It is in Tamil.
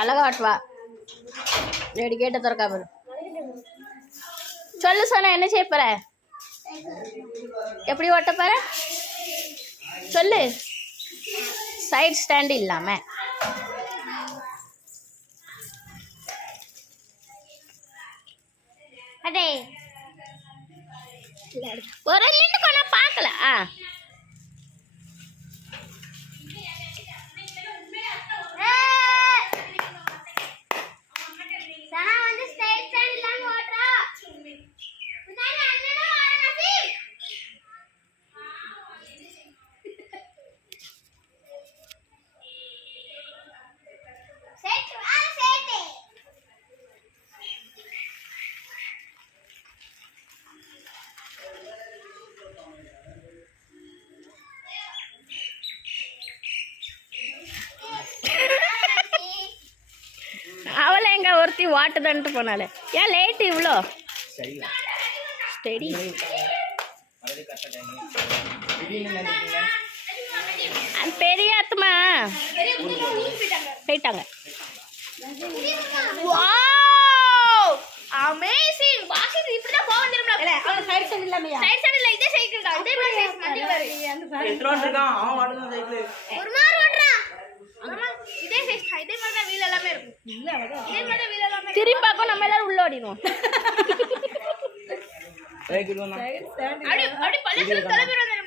அழகா ஓட்டுவா. ரெடி கேட்ட திறக்கா பாரு. சொல்லு சொன்ன என்ன செய்ய போற? எப்படி ஓட்ட போற சொல்லு. சைட் ஸ்டாண்ட் இல்லாம அடே ஒரு நின்று கொண்டா பார்க்கல. அவளை எங்க ஒருத்தி வாட்டுதான்ட்டு போனால. ஏன் லேட்டு இவ்வளோ? ஸ்டெடி பெரிய ஆத்மா போயிட்டாங்க. அமேசிங். வாஷிங் இப்படி தான் போக முடியும்ல. இல்ல அவ சைடு சைடு இல்லையா? சைடு சைடு இல்ல. இதே சைக்கிள் தான். இதே மாதிரி சைஸ் மண்டி வரு. எத்ரோன் இருக்கான் அவன் வாடுன சைக்கிள். ஒரு மார் ஓட்றா. அம்மா இதே சைஸ் தான். இதே மாதிரி தான் வீல் எல்லாமே இருக்கும். இல்ல அவ இதே மாதிரி தான் வீல் எல்லாமே. திரும்பி பாக்க நம்ம எல்லாரும் உள்ள ஓடிடுவோம். சைக்கிள் வேணா. அப்படி பல்லு கிளம்பி வந்து